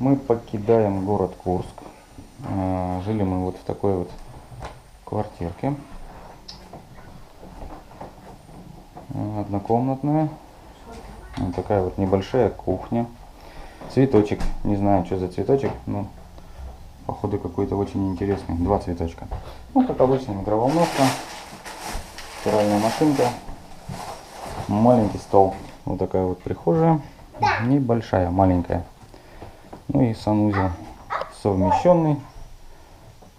Мы покидаем город Курск. Жили мы вот в такой вот квартирке. Однокомнатная. Вот такая вот небольшая кухня. Цветочек. Не знаю, что за цветочек, но походу какой-то очень интересный. 2 цветочка. Ну, как обычно, микроволновка. Стиральная машинка. Маленький стол. Вот такая вот прихожая. Небольшая, маленькая. Ну и санузел совмещенный.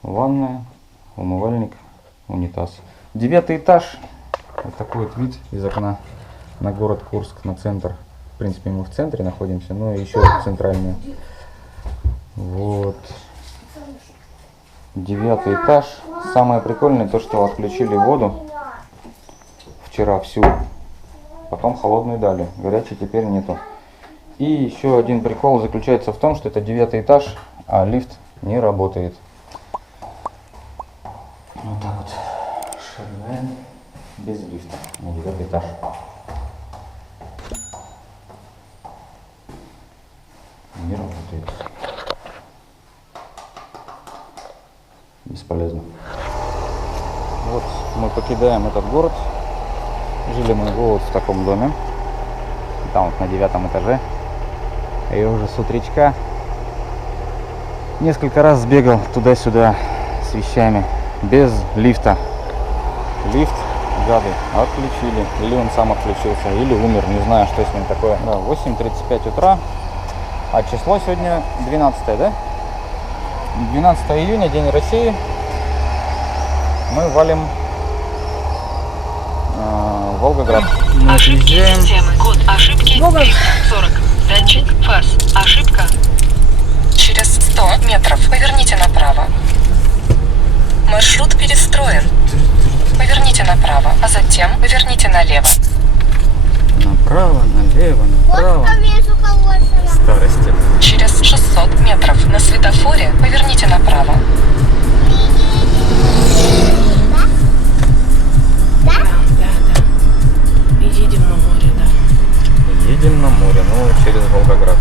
Ванная, умывальник, унитаз. 9-й этаж. Вот такой вот вид из окна на город Курск, на центр. В принципе, мы в центре находимся, но еще центральный. Вот. 9-й этаж. Самое прикольное то, что отключили воду вчера всю. Потом холодную дали. Горячей теперь нету. И еще один прикол заключается в том, что это 9-й этаж, а лифт не работает. Вот так вот шагаем без лифта на 9-й этаж. Не работает. Бесполезно. Вот мы покидаем этот город. Жили мы вот в таком доме. Там вот на 9-м этаже. И уже с утречка несколько раз сбегал туда-сюда с вещами. Без лифта. Лифт, гады, отключили. Или он сам отключился, или умер. Не знаю, что с ним такое. Да, 8:35 утра. А число сегодня 12, да? 12 июня, День России. Мы валим в Волгоград. Мы ошибки отъезжаем. системы. Код ошибки 340. Датчик фаз. Ошибка. Через 100 метров поверните направо. Маршрут перестроен. Поверните направо, а затем поверните налево. Направо, налево, направо. Старости. Через 600 метров на светофоре поверните направо. Едем на море, да. Едем на море, ну через Волгоград.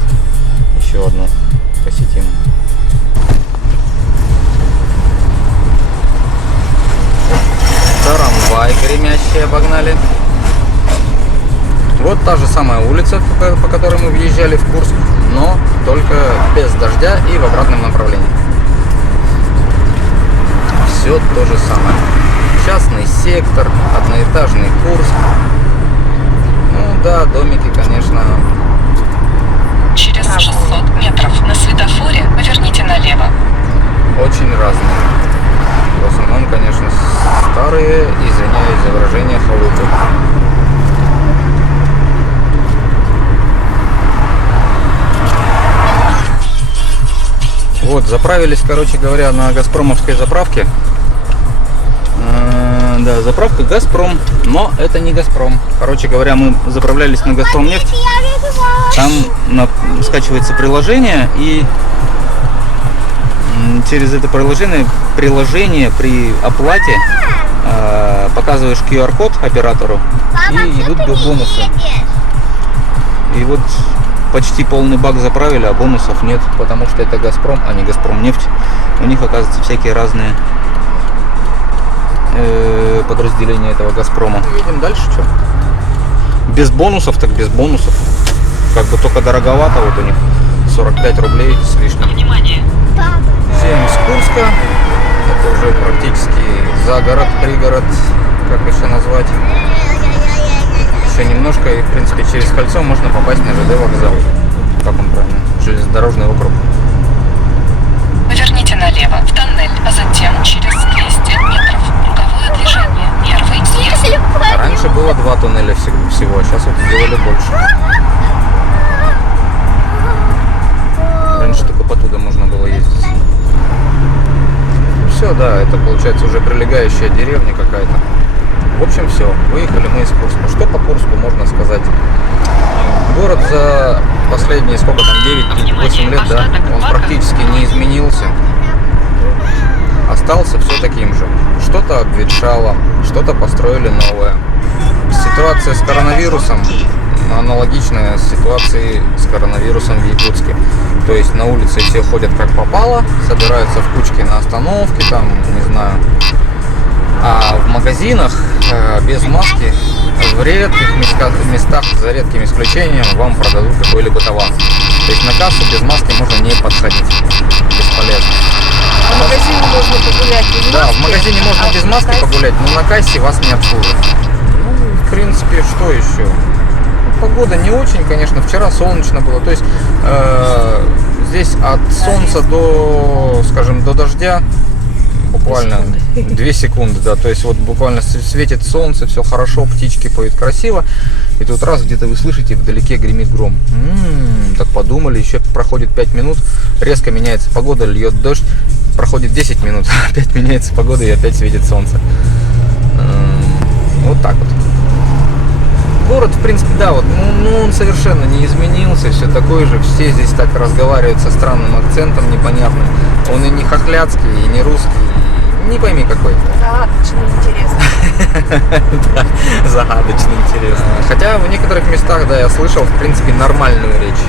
Еще одну посетим. Трамвай гремящий обогнали. Вот та же самая улица, по которой мы въезжали в Курск, но только без дождя и в обратном направлении. Все то же самое. Частный сектор, одноэтажный Курск. Ну да, домики, конечно. Через 600 метров на светофоре поверните налево. Очень разные. В основном, конечно, старые, извиняюсь за выражение, халупы. Вот, заправились, короче говоря, на газпромовской заправке. Да, заправка Газпром, но это не Газпром. Короче говоря, мы заправлялись на Газпромнефть. Там скачивается приложение, и через это приложение при оплате показываешь QR-код оператору, и идут бонусы. И вот почти полный бак заправили, а бонусов нет, потому что это Газпром, а не Газпромнефть. У них, оказывается, всякие разные подразделения этого Газпрома. Едем дальше, что? Без бонусов, так без бонусов. Как бы только дороговато, вот у них 45 рублей с лишним. Внимание! Едем из Курска. Это уже практически загород, пригород, как еще назвать. Еще немножко, и в принципе через кольцо можно попасть на ЖД вокзал. Как он правильно? Железнодорожный округ. Поверните налево в тоннель, а затем через 200 метров круговое движение. Первый съезд. Раньше было 2 туннеля всего, а сейчас вот сделали больше. Раньше только по туда можно было ездить. Все, да, это получается уже прилегающая деревня какая-то. В общем, все, выехали мы из Курска. Что по Курску можно сказать? Город за последние, сколько там, 9-8 лет, да, он практически не изменился. Остался все таким же. Что-то обветшало, что-то построили новое. Ситуация с коронавирусом аналогичная ситуации с коронавирусом в Якутске. То есть на улице все ходят как попало, собираются в кучки на остановке, там, не знаю. А в магазинах без маски в редких местах, за редким исключением, вам продадут какой-либо товар. То есть на кассу без маски можно не подходить. Бесполезно. В магазине можно погулять без маски? Да, в магазине можно без маски погулять, но на кассе вас не обслужат. Ну, в принципе, что еще? Погода не очень, конечно, вчера солнечно было. То есть здесь от солнца до, скажем, до дождя буквально 2 секунды, да, то есть вот буквально светит солнце, все хорошо, птички поют красиво, и тут раз где-то вы слышите, вдалеке гремит гром. Так подумали, еще проходит 5 минут, резко меняется погода, льет дождь, проходит 10 минут, опять меняется погода и опять светит солнце. Вот так вот. Город, в принципе, да, вот, ну он совершенно не изменился, все такой же, все здесь так разговаривают со странным акцентом непонятным. Он и не хохляцкий, и не русский, и не пойми какой. Загадочно интересно. Да, загадочно интересно. Хотя в некоторых местах, да, я слышал, в принципе, нормальную речь.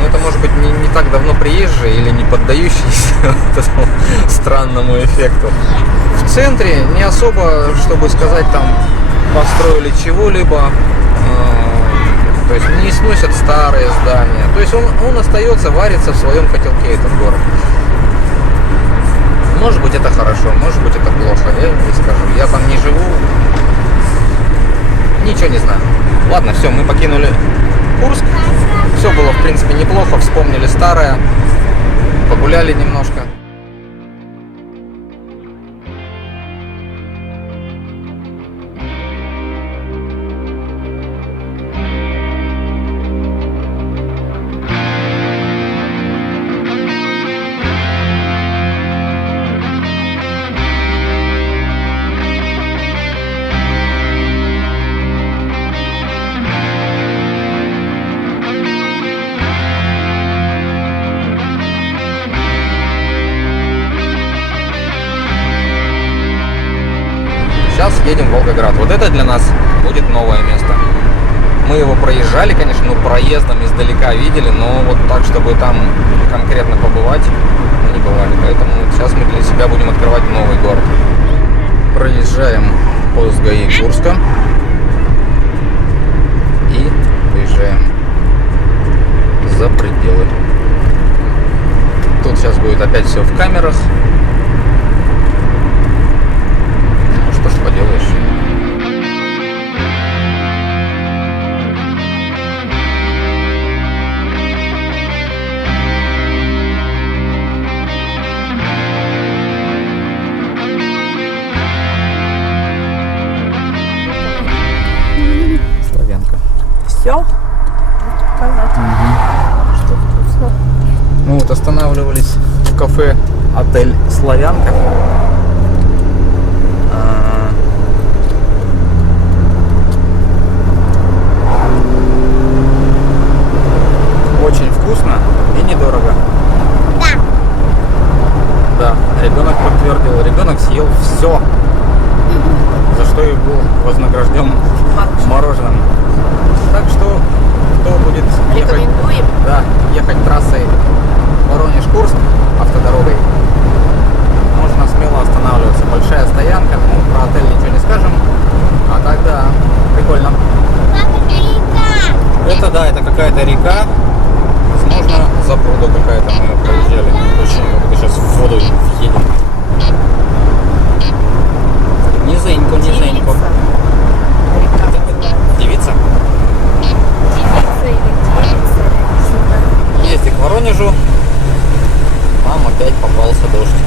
Но это может быть не так давно приезжие или не поддающиеся этому странному эффекту. В центре не особо, чтобы сказать, там построили чего-либо. То есть не сносят старые здания. То есть он остается, варится в своем котелке, этот город. Может быть, это хорошо, может быть, это плохо, я не скажу. Я там не живу, ничего не знаю. Ладно, все, мы покинули Курск. Все было, в принципе, неплохо, вспомнили старое, погуляли немножко. Сейчас едем в Волгоград. Вот это для нас будет новое место. Мы его проезжали, конечно, ну проездом издалека видели, но вот так, чтобы там конкретно побывать, мы не бывали. Поэтому сейчас мы для себя будем открывать новый город. Проезжаем пост ГАИ Курска и выезжаем за пределы. Тут сейчас будет опять все в камерах. Что ж поделаешь. Славянка. Все? Что вкусно. Мы вот останавливались в кафе отель Славянка. Очень вкусно и недорого. Да, ребенок подтвердил, ребенок съел все, за что и был вознагражден мороженым. Так что, кто будет ехать, Рекомендуем. да, ехать трассой Воронеж-Курск автодорогой, можно смело останавливаться. Большая стоянка, ну, про отель ничего не скажем. А так, да, прикольно. Это, да, это какая-то река. Возможно, запруда какая-то, мы ее проезжали. Очень много, сейчас в воду едем. Низенько, низенько. Девица? Ездик к Воронежу. Нам опять попался дождь.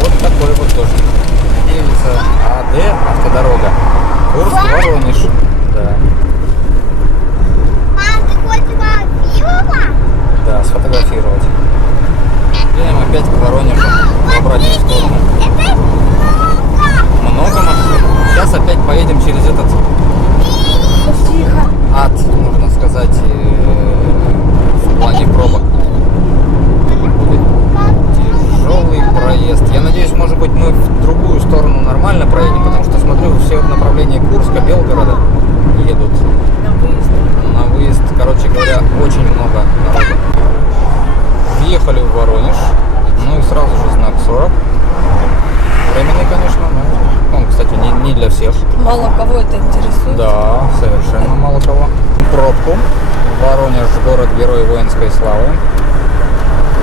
Вот такой вот дождь. Девица АД, автодорога. Курск-Воронеж. Да. Да, сфотографировать. Едем опять к Воронежу. В обратную сторону. Много машин. Сейчас опять поедем через этот ад, можно сказать, в плане пробок. Будет тяжелый проезд. Я надеюсь, может быть, мы в другую сторону нормально проедем, потому что смотрю, все в направлении Курска, Белгорода едут На выезд. на выезд. Короче говоря, очень много народу. Въехали в Воронеж, ну и сразу же знак 40. Временный, конечно, но он, кстати, не для всех. Мало кого это интересует. Да, совершенно мало кого. Пробку. Воронеж – город-герой воинской славы.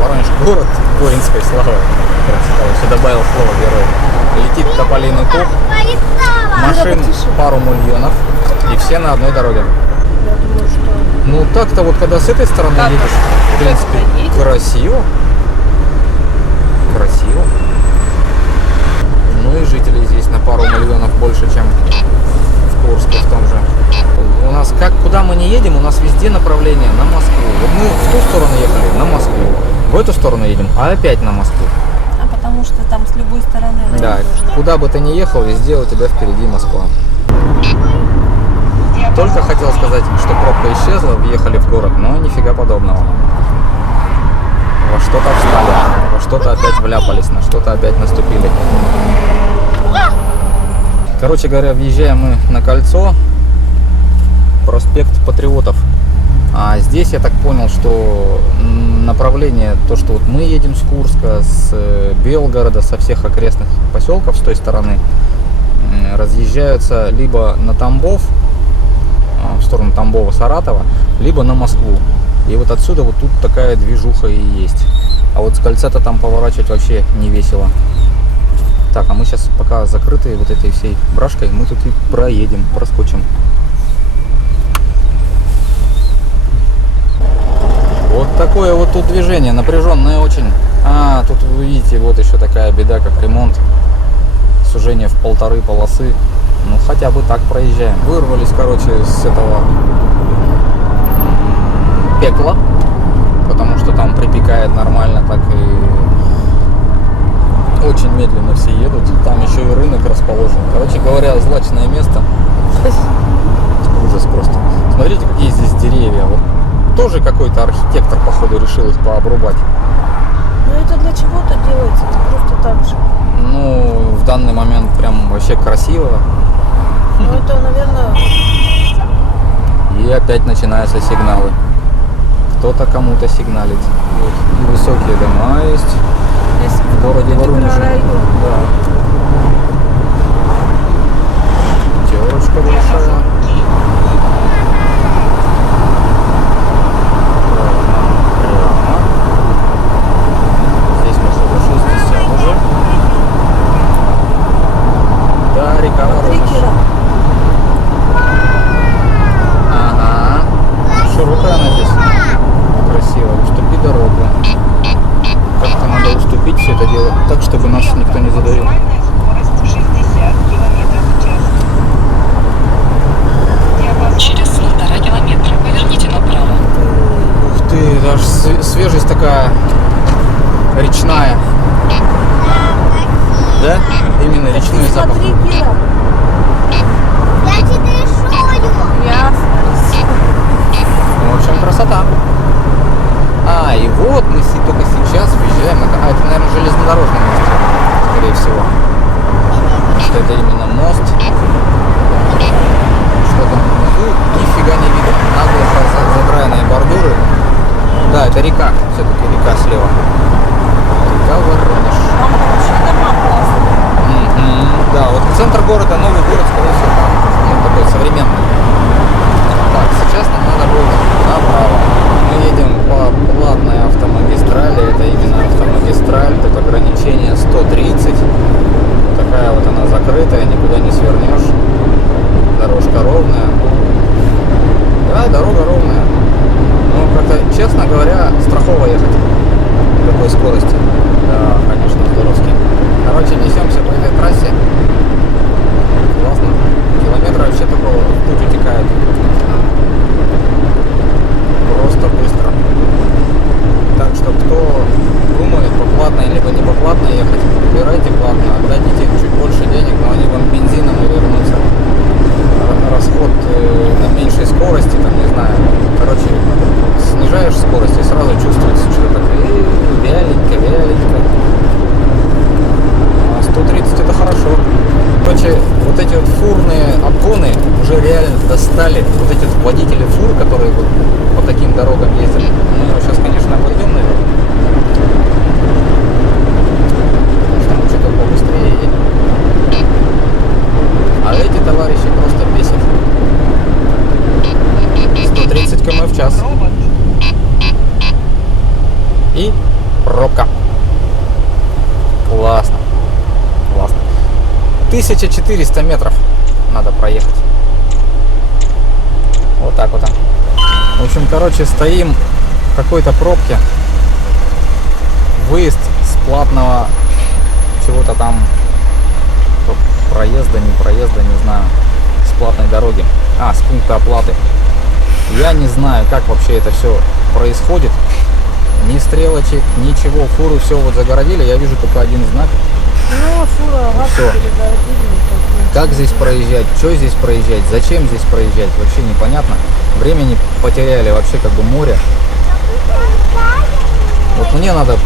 Воронеж – город воинской славы. Все добавил слово герой. Летит тополиный пух. Машин пару миллионов. И все на одной дороге. Я думаю, что... Ну так-то вот, когда с этой стороны Так, едешь, в принципе, едешь? красиво. Красиво. Ну и жителей здесь на пару миллионов больше, чем в Курске в том же. У нас, куда мы не едем, у нас везде направление на Москву. Вот мы в ту сторону ехали, на Москву. В эту сторону едем, а опять на Москву. А потому что там с любой стороны... Да, куда бы ты ни ехал, везде у тебя впереди Москва. Только хотел сказать, что пробка исчезла, въехали в город, но нифига подобного. Во что-то встали, во что-то опять вляпались, на что-то опять наступили. Короче говоря, въезжаем мы на кольцо, проспект Патриотов. А здесь я так понял, что направление, то, что вот мы едем с Курска, с Белгорода, со всех окрестных поселков с той стороны, разъезжаются либо на Тамбов, в сторону Тамбова, Саратова, либо на Москву. И вот отсюда вот тут такая движуха и есть. А вот с кольца-то там поворачивать вообще не весело. Так, а мы сейчас пока закрытые вот этой всей брашкой, мы тут и проедем, проскочим. Вот такое вот тут движение, напряженное очень. А, тут вы видите, вот еще такая беда, как ремонт. Сужение в 1,5 полосы. Ну, хотя бы так проезжаем. Вырвались, короче, с этого пекла, потому что там припекает нормально, так и очень медленно все едут. Там еще и рынок расположен. Короче говоря, злачное место. Ужас просто. Смотрите, какие здесь деревья. Вот тоже какой-то архитектор, походу, решил их пообрубать. Ну это для чего-то делается, это просто так же. Ну, в данный момент прям вообще красиво. Ну это, наверное... И опять начинаются сигналы. Кто-то кому-то сигналит. Вот. И высокие дома есть. Здесь В городе Воронеже. район. Да. Терочка большая. Прямо. Здесь мы что-то 60 уже. Да, река Воронеж. Ага. Широкая она здесь. Красиво. Уступи дорогу. Как-то надо уступить все это дело так, чтобы нас никто не задавил. Через 1,5 километра поверните направо. Ух ты, даже свежесть такая речная. Да? Именно речной запах. Смотри, Кира. Я тебе рисую. Ясно. В общем, красота. А, и вот мы только сейчас въезжаем на... А, это, наверное, железнодорожный мост, скорее всего. Потому что это именно мост. Что там внизу? Нифига не видно. Наглухо задраенные бордюры. Да, это река. Все-таки река слева. Река Воронеж. Там вообще дома классные. Да, вот центр города, новый город, скорее всего, там. Ну, такой современный. Так, сейчас нам надо будет направо. Мы едем по платной автомагистрали. Это именно автомагистраль. Тут ограничение 130. Такая вот она закрытая, никуда не свернешь. Дорожка ровная. Да, дорога ровная. Ну, как-то, честно говоря, страхово ехать. Такой скорости. Да, конечно, здоровски. достали вот эти вот водители фур, которые вот по таким дорогам ездят. Мы сейчас, конечно, обойдем, наверное. Потому что мы что-то побыстрее едем. А эти товарищи просто бесят. 130 км в час. И пробка. Классно. Классно. 1400 метров надо проехать. Вот так вот. В общем, короче, стоим в какой-то пробке. Выезд с платного чего-то там, проезда, не проезда, не знаю, с платной дороги. С пункта оплаты. Я не знаю, как вообще это все происходит. Ни стрелочек, ничего. Фуры все вот загородили. Я вижу только один знак. Ну, фура, Всё. Как здесь проезжать, что здесь проезжать, зачем здесь проезжать, вообще непонятно. Времени потеряли вообще как бы море. Вот мне надо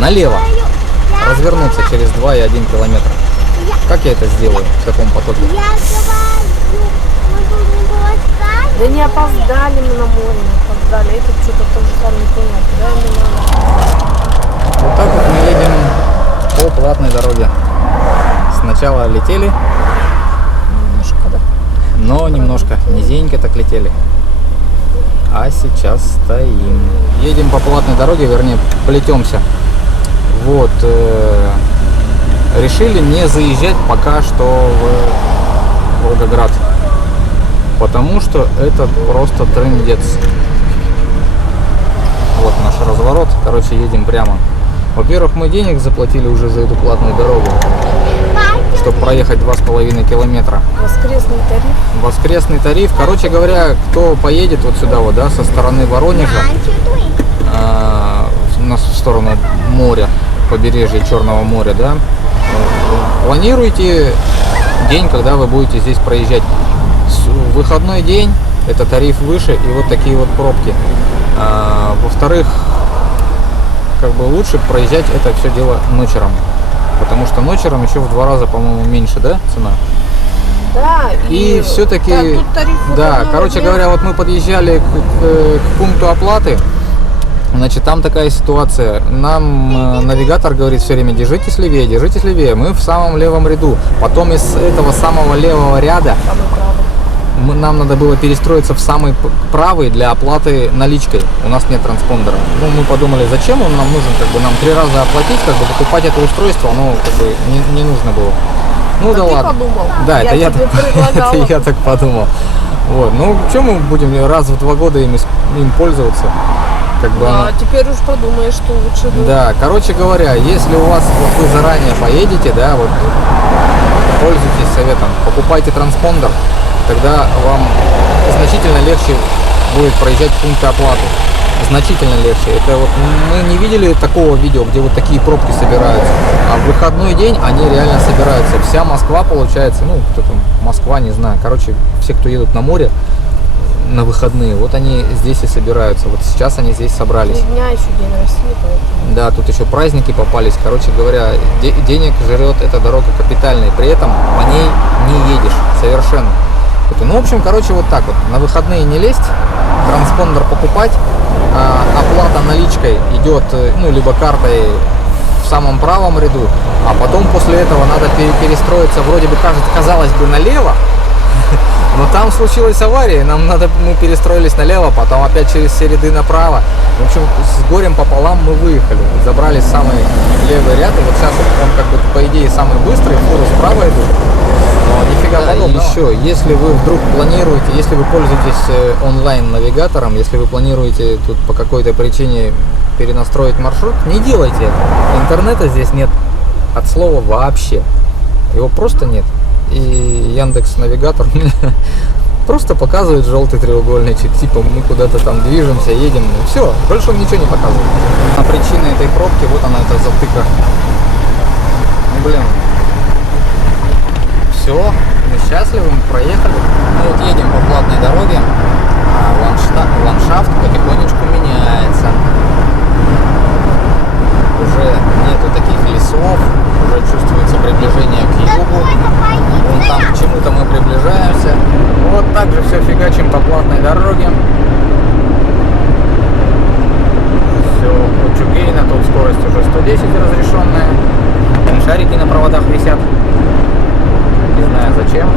налево развернуться через 2,1 километра. Как я это сделаю в таком потоке? Я говорю, мы тут не опоздали. Да не опоздали мы на море, не опоздали. Этот что-то тоже сам не понял, куда ему надо. Вот так вот мы едем по платной дороге. Сначала летели, Немножко, да? но немножко низенько так летели. А сейчас стоим. Едем по платной дороге, вернее, плетемся. Вот. Решили не заезжать пока что в Волгоград. Потому что это просто трындец. Вот наш разворот. Короче, едем прямо. Во-первых, мы денег заплатили уже за эту платную дорогу, чтобы проехать 2,5 километра. Воскресный тариф. Воскресный тариф. Короче говоря, кто поедет вот сюда вот, да, со стороны Воронежа, в сторону моря, побережья Черного моря, да, планируйте день, когда вы будете здесь проезжать. В выходной день это тариф выше и вот такие вот пробки. Во-вторых, как бы лучше проезжать это все дело ночером, потому что ночером еще в 2 раза, по-моему, меньше, да, цена? Да, И все-таки, да, тут тариф да, выходного короче дня. говоря, вот мы подъезжали к пункту оплаты. Значит, там такая ситуация. Нам навигатор говорит все время: держитесь левее, держитесь левее. Мы в самом левом ряду. Потом из этого самого левого ряда Самый правый. нам надо было перестроиться в самый правый для оплаты наличкой. У нас нет транспондера. Ну, мы подумали, зачем он нам нужен, как бы нам 3 раза оплатить, как бы покупать это устройство, оно как бы не нужно было. Ну да ты ладно. подумал? Да, Я это я тебе предлагала. это я так подумал. Вот. Ну, что мы будем раз в 2 года им пользоваться? Как бы оно- А теперь уж подумаешь, что лучше. Да, короче говоря, если у вас вот вы заранее поедете, да, вот пользуйтесь советом, покупайте транспондер, тогда вам значительно легче будет проезжать пункты оплаты. Значительно легче. Это вот мы не видели такого видео, где вот такие пробки собираются. А в выходной день они реально собираются. Вся Москва получается, ну, кто там, Москва, не знаю. Короче, все, кто едут на море на выходные, вот они здесь и собираются. Вот сейчас они здесь собрались. 3 дня еще День России, поэтому. Да, тут еще праздники попались. Короче говоря, денег жрет эта дорога капитальной. При этом по ней не едешь совершенно. Ну, в общем, короче, вот так вот. На выходные не лезть, транспондер покупать, оплата наличкой идет, ну, либо картой в самом правом ряду, а потом после этого надо перестроиться, вроде бы казалось бы, налево, но там случилась авария, мы перестроились налево, потом опять через все ряды направо. В общем, с горем пополам мы выехали, забрали самый левый ряд, и вот сейчас он как бы по идее самый быстрый, фуры справа идут. Но нифига подобного. Еще, если вы вдруг планируете, если вы пользуетесь онлайн-навигатором, если вы планируете тут по какой-то причине перенастроить маршрут, не делайте это. Интернета здесь нет от слова вообще. Его просто нет. И Яндекс.Навигатор просто показывает желтый треугольничек, типа мы куда-то там движемся, едем, и все, больше он ничего не показывает. А причина этой пробки, вот она, эта затыка. Ну, блин. Все, мы счастливы, мы проехали. Мы вот едем по платной дороге, а ландшафт потихонечку меняется. Уже нету таких лесов, уже чувствуется приближение к югу. Вон там к чему-то мы приближаемся. Вот так же платные дороги. Все от Чугейна, тут скорость уже 110 разрешенная. Шарики на проводах висят. Не знаю зачем.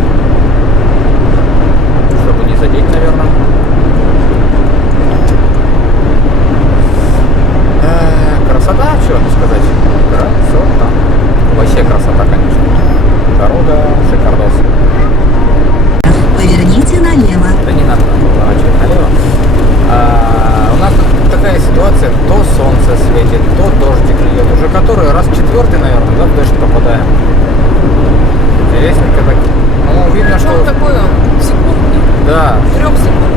Чтобы не задеть, наверное. Красота, что сказать. Красота. Вообще красота, конечно. Дорога шикардос. Поверните налево. Да не надо поворачивать налево. У нас тут такая ситуация, то солнце светит, то дождик льет. Уже который раз четвертый, наверное, да, в дождь попадаем. Интересненько так. Ну, видно, что... Ну, такой он, секундный, Да, 3 секунд.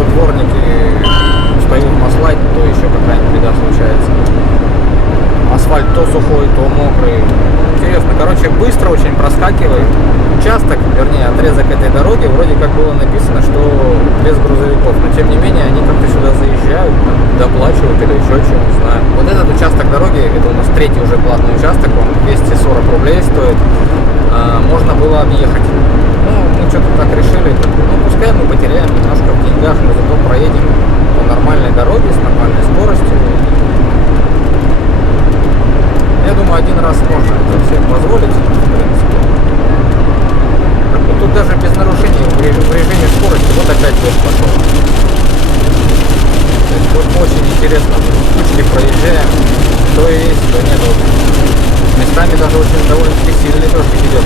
то дворники устают маслать, то еще какая-нибудь беда случается. Асфальт то сухой, то мокрый. Интересно, короче, быстро очень проскакивает. Участок, вернее, отрезок этой дороги, вроде как было написано, что без грузовиков. Но тем не менее, они как-то сюда заезжают, доплачивают или еще что, не знаю. Вот этот участок дороги, это у нас третий уже платный участок, он 240 рублей стоит. Можно было объехать. Ну, мы что-то так решили. Ну, пускай мы потеряем немножко в деньгах, но зато проедем по нормальной дороге с нормальной скоростью. Я думаю, один раз можно это себе позволить, в принципе. Так вот тут даже без нарушений в режиме скорости вот опять дождь пошел. То есть вот очень интересно, кучки проезжаем, то есть, то нет. Вот. Местами даже очень довольно-таки сильный дождик идет.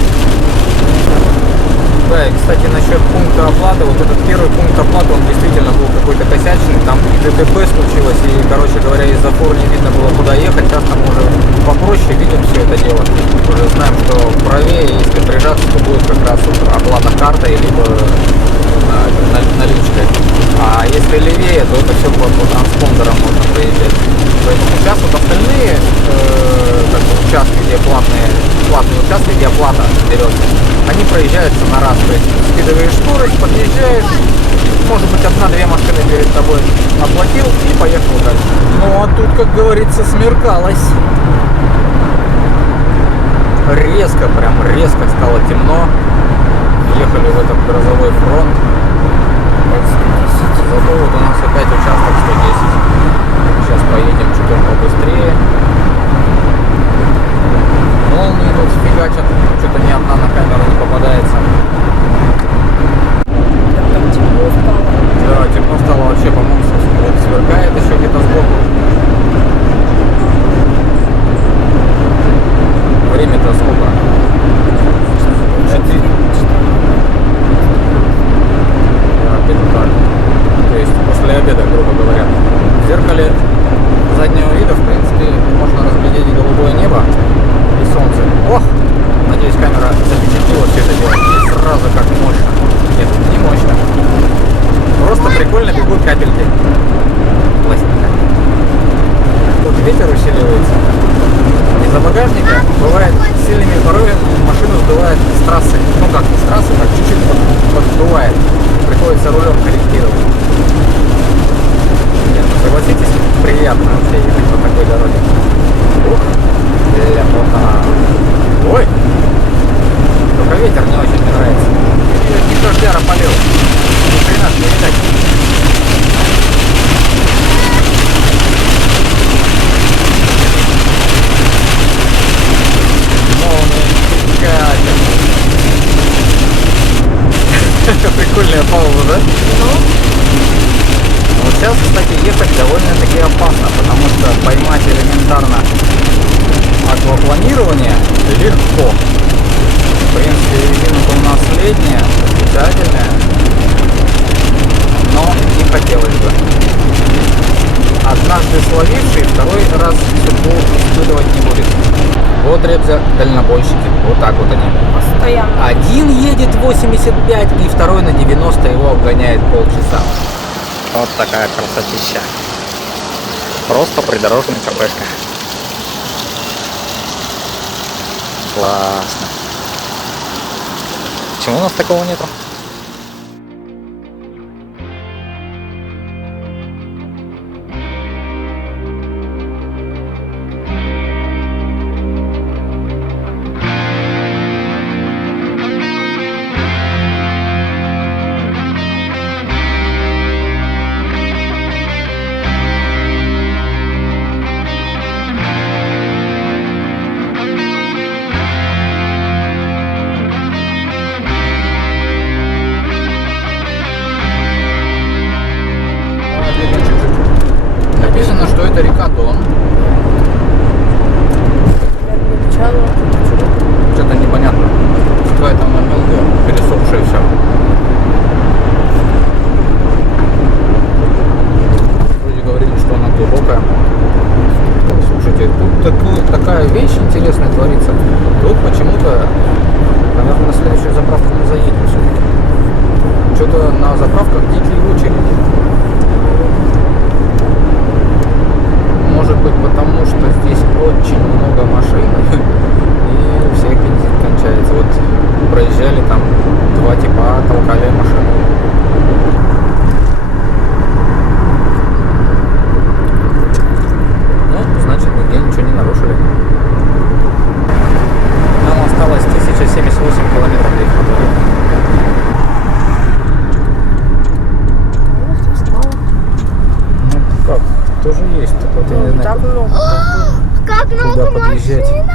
Да, и, кстати, насчет пункта оплаты, вот этот первый пункт оплаты, он действительно был какой-то косячный, там и ДТП случилось, и, короче говоря, из-за фур не видно было, куда ехать. Сейчас там уже попроще видим все это дело, уже знаем, что правее, если прижаться, то будет как раз вот оплата картой, либо наличкой, а если левее, то это все по транспондерам можно проезжать. Поэтому сейчас вот остальные как бы участки, где платные участки, где оплата берется, они проезжаются на раз. То есть скидываешь скорость, подъезжаешь, может быть, 1-2 машины перед тобой оплатил и поехал дальше. Ну а тут, как говорится, смеркалось. Резко, прям резко стало темно. Ехали в этот грозовой фронт. Зато вот у нас опять участок 110. Сейчас поедем чуть побыстрее. Молнии тут фигачат. Что-то ни одна на камеру не попадается. Там темно стало. Да, темно стало вообще, по-моему, вот сверкает еще где-то сбоку. Время-то сколько? 4. Где-то так. То есть после обеда, грубо говоря. В зеркале заднего вида, в принципе, можно разглядеть голубое небо и солнце. Ох! Надеюсь, камера запечатлела все это дело. И сразу как мощно. Нет, не мощно. Просто прикольно бегут капельки. Классненько. Тут ветер усиливается. Из-за багажника бывает сильными порывами машину сдувает с трассы. Ну как, не с трассы, так чуть-чуть поддувает. Приходится рулем корректировать. Нет, ну согласитесь, приятно вообще ехать по такой дороге. Ух, ляпота. Ой! Только ветер не очень мне нравится. Не дождяра полил. Ни хрена не видать. Прикольная пауза, да? Вот сейчас, кстати, ехать довольно-таки опасно, потому что поймать элементарно аквапланирование легко. В принципе, резина у нас летняя, специальная, но не хотелось бы. Однажды словивший, второй раз судьбу испытывать не будет. Вот, ребята, дальнобойщики, вот так вот они. Постоянно. Один едет 85 и второй на 90 его обгоняет полчаса. Вот такая красотища. Просто придорожная кафешка. Классно. Почему у нас такого нету? 78 километров до Екатеринбурга. Ну, здесь мало. Ну как, тоже есть, только вот я не Не так знаю, много. Как куда много подъезжать. машин.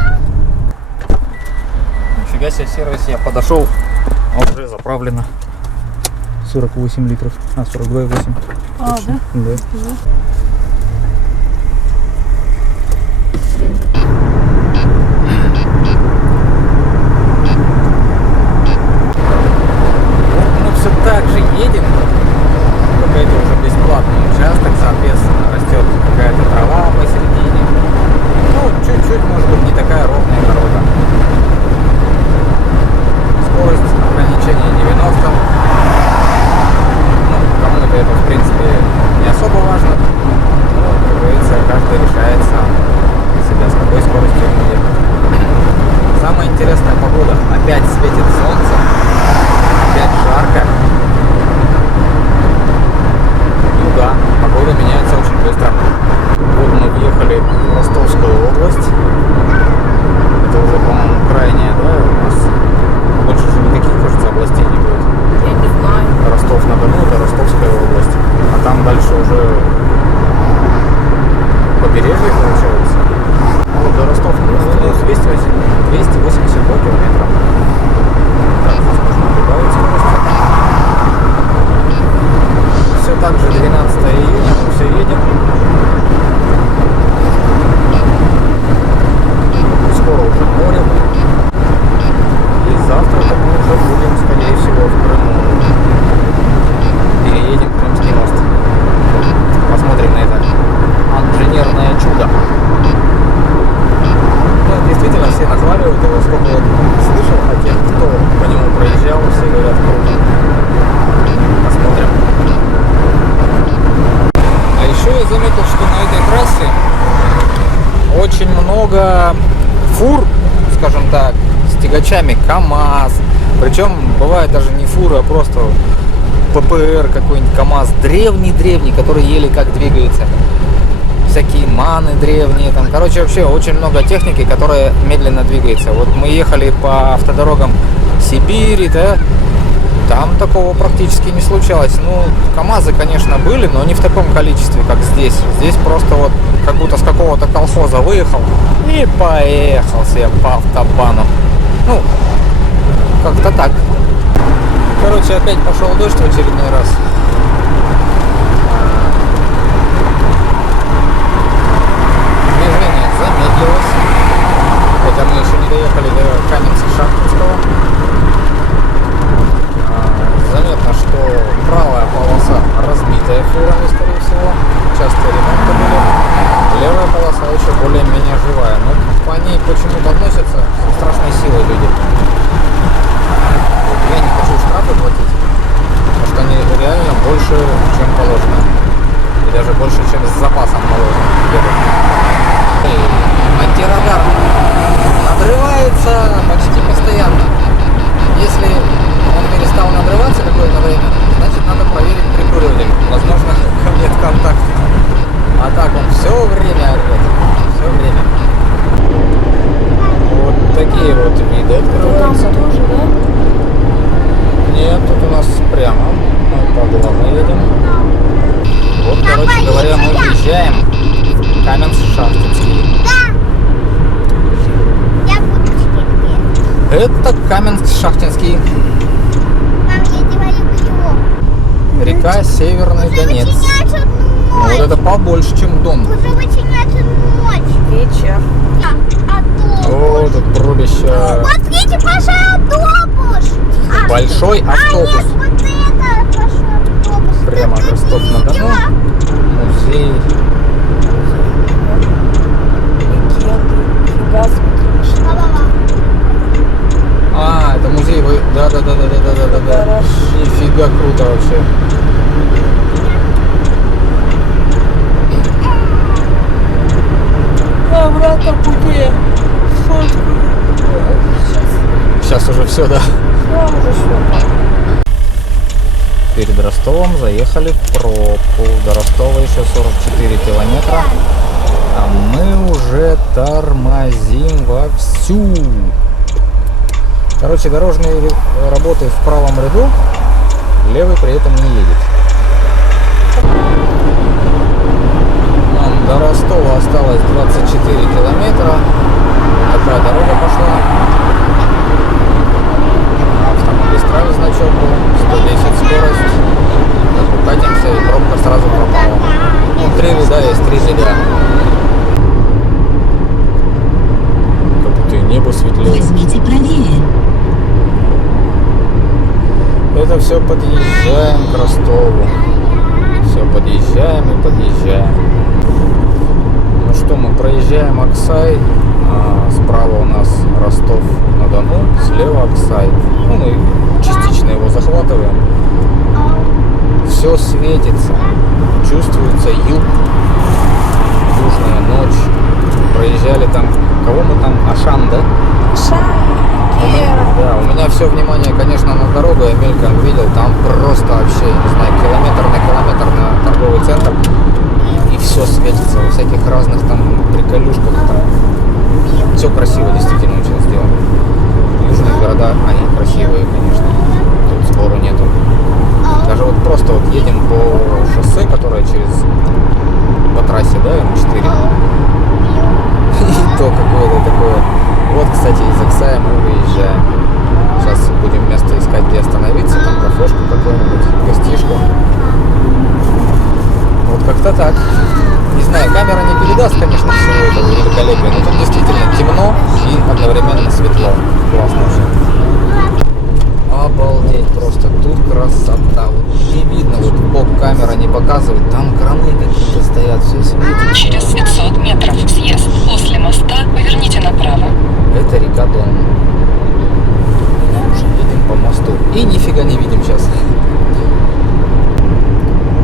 Нифига себе, сервис, я подошел, а уже заправлено 48 литров, 42,8. А, да? Да. Мы все так же едем, только это уже бесплатный участок, соответственно, растет какая-то трава посередине. Ну, чуть-чуть, может быть, не такая ровная дорога. Скорость ограничения 90. Ну, кому-то это, в принципе, не особо важно. Но, как говорится, каждый решает сам для себя, с какой скоростью ему ехать. Самая интересная погода. Опять светит солнце. Опять жарко. Ну да, погода меняется очень быстро. Вот мы въехали в Ростовскую область. Это уже, по-моему, крайняя, да, у нас? Больше же никаких, кажется, областей не будет. Я не знаю. Ростов-на-Дону — это Ростовская область. А там дальше уже побережье получается. Вот до Ростова-на-Дону 282 километра. Так, здесь можно прибавить скорость. Все так же 12 июня, мы все едем. Скоро уже море. И завтра мы уже будем, скорее всего, в Крыму. Переедем Крымский мост. Посмотрим на это инженерное чудо. Ну, действительно, все нахваливают его, сколько вот слышал о тех, кто по нему проезжал, все говорят круто. Посмотрим. А еще я заметил, что на этой трассе очень много фур, скажем так, с тягачами КАМАЗ. Причем бывает даже не фура, а просто ППР какой-нибудь КАМАЗ древний-древний, который еле как двигается. Всякие маны древние, там, короче, вообще очень много техники, которая медленно двигается. Вот мы ехали по автодорогам Сибири, да, там такого практически не случалось. Ну, КАМАЗы, конечно, были, но не в таком количестве, как здесь. Здесь просто вот как будто с какого-то колхоза выехал и поехал себе по автобану. Ну, как-то так. Короче, опять пошел дождь в очередной раз. Движение замедлилось. Хотя мы еще не доехали до Каменска-Шахтинского. Заметно, что правая полоса разбитая фурами, скорее всего. Часто ремонты были. Левая полоса еще более-менее живая. Но по ней почему-то относятся со страшной силой люди. Я не хочу штрафы платить, потому что они реально больше, чем положено. И даже больше, чем с запасом положено. Антирадар надрывается почти постоянно. Если он перестал надрываться какое-то время, значит надо проверить прикуриватель. Возможно, нет контакта. А так он все время орет. Все время. Вот такие вот виды открываются. Тоже, да? Нет, тут у нас прямо. Мы по главной едем. Вот, короче говоря, мы въезжаем в Каменск-Шахтинский. Да. Я буду теперь. Это Каменск-Шахтинский. Мам, я тебя люблю. Река Северный Уже Донец. начинается Ну, вот ночь. это побольше, чем дом. Уже начинается ночь. Вечер. О, тут пробище. Смотрите, пошел автобус. Большой автобус. А нет, вот это пошел автобус. Прямо Это Ростов-на-Дону. видела? Музей. Фига смотри. Ба-ба-ба. А, это музей. Да. Хорошо. Нифига круто вообще. Обратно пути. Сейчас уже все, да. Да, уже все. Перед Ростовом заехали в пробку. До Ростова еще 44 километра. А мы уже тормозим вовсю. Короче, дорожные работы в правом ряду, левый при этом не едет. Нам до Ростова осталось 24 километра. Такая дорога пошла. Автомагистраль значок был, 110 скорость. Катимся, и пробка сразу пропала. Ну, 3 ряда есть, 3 ряда. Как будто и небо светлее. Возьмите правее. Это все подъезжаем к Ростову. Все подъезжаем и подъезжаем. Ну что, мы проезжаем Аксай. Справа у нас Ростов-на-Дону, слева Аксай. Ну, мы частично его захватываем. Все светится. Чувствуется юг. Южная ночь. Проезжали там. Кого мы там? Ашан, да? Да, у меня все внимание, конечно, на дорогу, я мельком видел, там просто вообще, не знаю, километр на торговый центр, и все светится во всяких разных там приколюшках, там. Все красиво, действительно очень сделано. Южные города, они красивые, конечно, тут спору нету. Даже вот просто вот едем по шоссе, которое по трассе, да, М4, и то какое-то такое. Вот, кстати, из Аксая мы выезжаем. Сейчас будем место искать, где остановиться, там кафешку какую-нибудь, гостишку. Вот как-то так. Не знаю, камера не передаст, конечно, всего этого великолепия, но тут действительно темно и одновременно светло. Классно вообще. Обалдеть просто, тут красота. Вот не видно, вот бок камера не показывает, там краны какие-то стоят, все светит. Через 500 метров съезд. После моста поверните направо. Это река Дон. Уже едем по мосту. И нифига не видим сейчас.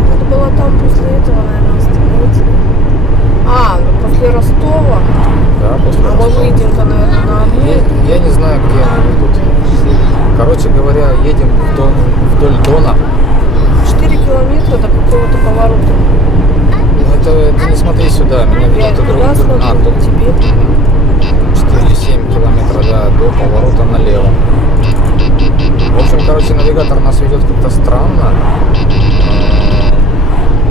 Надо было там после этого, наверное, остановиться. Ну после Ростова. Да, после А мы Ростова. выйдем-то, наверное, на одну. Я не знаю, где они выйдут. Короче говоря, едем вдоль Дона. 4 километра до какого-то поворота. Ну, это не смотри сюда, меня Я ведет туда смотрю, тут тебе. 4 или 7 километров, да, до поворота налево. В общем, короче, навигатор нас ведет как-то странно.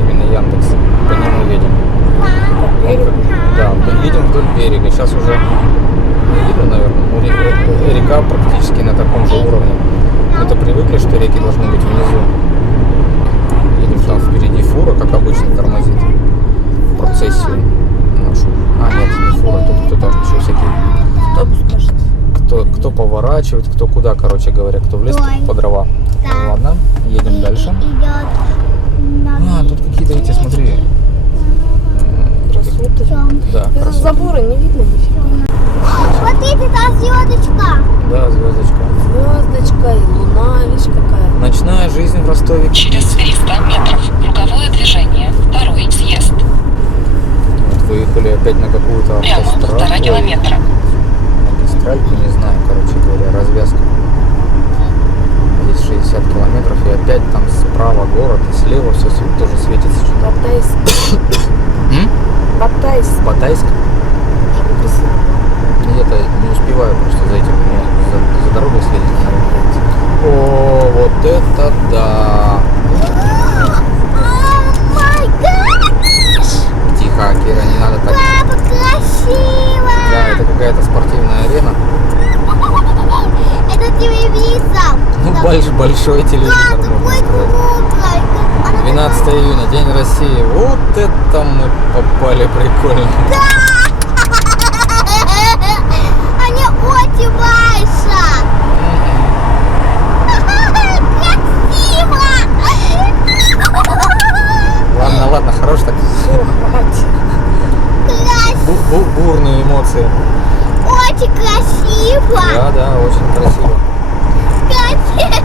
Именно Яндекс. По нему едем. Да, едем вдоль берега. Сейчас уже не видно, наверное. Ну, река практически на таком же уровне. Мы-то привыкли, что реки должны быть внизу. Едем, там впереди фура, как обычно, тормозит. Процессию нашу. Нет, не фура, тут кто-то еще всякие. Автобус, кажется. Кто поворачивает, кто куда, короче говоря, кто в лес, кто по дрова. Ладно, едем дальше. Тут какие-то эти, смотри. Красоты. Да, Из-за красоты. забора не видно нифига. Смотрите, там звездочка. Да, звездочка. Звездочка и луна, видишь какая. Ночная жизнь в Ростове. Через 300 метров. Круговое движение. Второй съезд. Вот выехали опять на какую-то Прямо автострadu. 1,5 километра. Магистральку, не знаю, короче говоря, развязку. Здесь 60 километров, и опять там справа город, и слева все тоже светится что-то. Батайск. Батайск. Батайск? Я-то не успеваю просто за этим, мне за дорогой следить надо. О, вот это да! Май гаш! Тихо, Кира, не надо так. Папа, красиво! Да, это какая-то спортивная арена. Это телевизор. Ну, большой телевизор, можно Такой сказать. круглый. 12 июня, День России. Вот это мы попали прикольно. Они очень большие. Красиво! Ладно, хорош так. Бурные эмоции. Очень красиво! Да, очень красиво. Красиво!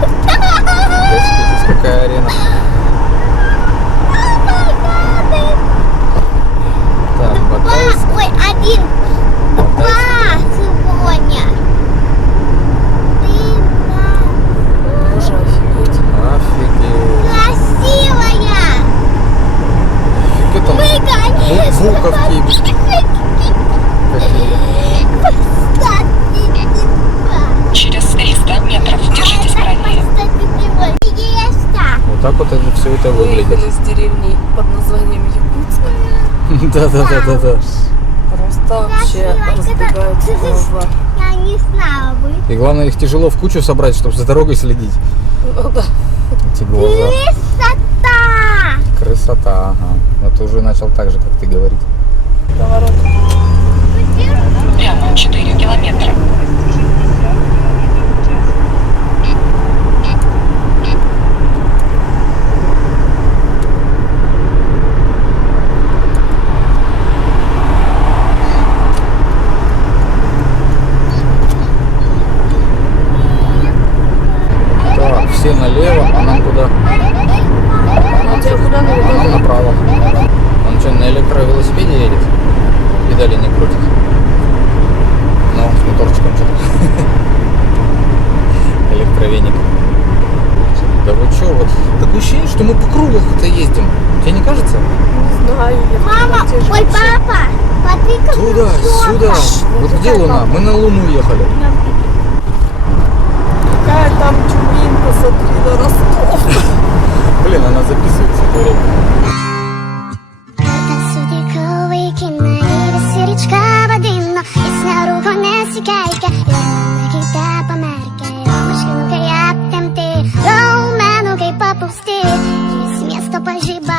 Здесь какая арена. Так, Батайск. Ой, один. Два сегодня. Уже офигеть. Офигеть. Красивая! Что там? Мы, Буковки. Какие? Через 300 Вот так вот все это выглядит. Выехали с деревни под названием Якутск. Да. Просто вообще разбегаются глаза. Я не знала бы. И главное, их тяжело в кучу собрать, чтобы за дорогой следить. Ну да. Эти глаза. Красота! Красота, ага. Но ты уже начал так же, как ты говорить. Поворот. Прямо 4 километра. Так, все налево, а нам куда? А тебе куда А нам надо? направо. Он что, на электровелосипеде едет? Педали не крутит. Ну, с моторчиком что-то. Электровеник. Да вы что, вот такое ощущение, что мы по кругу-то ездим. Тебе не кажется? Не знаю. Я Мама, думала, те же ой, вообще. папа, смотри, как Туда, сюда. Вот где Луна? Мы на Луну ехали. Какая там Тюмень, посмотри на Ростов. Блин, она записывается все время. Карта судика викине і весірічка водинно, і снаруху не сікайка, вірно кита померка, ромашкинка я темти, роумену кей попусти, есть место пожиба,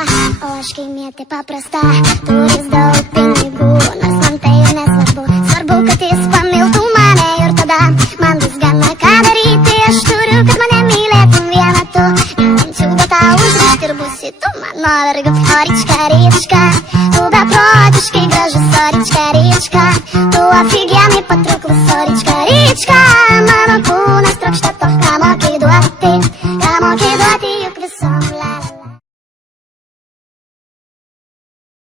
ложки мети попроста, турист до пенігу, нас мантею не сварбу, сварбу кати спамил тумане, юртада, мандус ганна кадаріти, штурю кармане мілетом віанату, сюда узришь туман, наверго, речка, туда протишки, грожу, речка, ту офигенный патруль, речка, мама, куна, строк, что то, камок, иду, а ты,